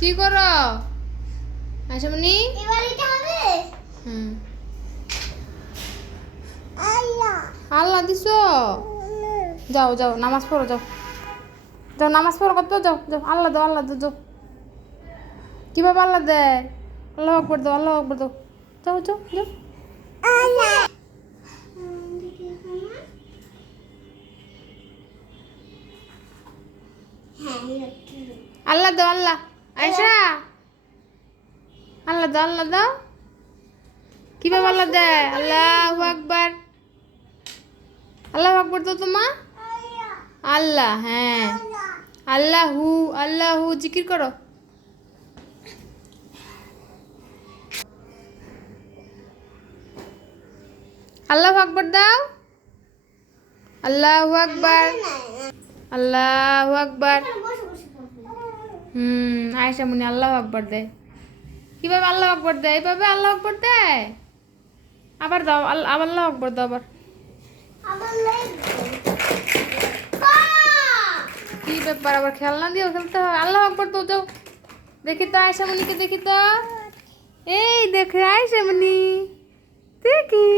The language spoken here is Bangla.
কি করো আয়শামণি? হুম আল্লাহ দিছো। যাও যাও নামাজ পড়ো, যাও যাও নামাজ পড়ো, কত যাও যাও। আল্লাহ দাও, আল্লাহ দাও, যাও। কিভাবে আল্লাহ দেয়? আল্লাহ আকবর দাও, আল্লাহ আকবর দাও। যাও যাও যাও। আল্লাহ দাও, আল্লাহ। আয়শা আল্লাহ দাও, আল্লাহ দাও। কিভাবে আল্লাহ দেয়? আল্লাহু আকবার, আল্লাহু আকবর দাও তোমা। আল্লাহ, হ্যাঁ আল্লাহু, আল্লাহু জিকির করো। আল্লাহু আকবর দাও। আল্লাহু আকবার, আল্লাহু আকবার। আয়শামণি আল্লাহু আকবর দেয়। কিভাবে আল্লাহ আকবর দেয়? এইভাবে আল্লাহ আকবর দেয়। আবার দাও, আবার আল্লাহ আকবর দাও আবার। কি ব্যাপার, আবার খেলনা দিয়েও খেলতে হয়? আল্লাহ আকবর দাও, যাও। দেখি তো আয়শামণিকে, দেখি তো। এই দেখে আয়শামণি, দেখি।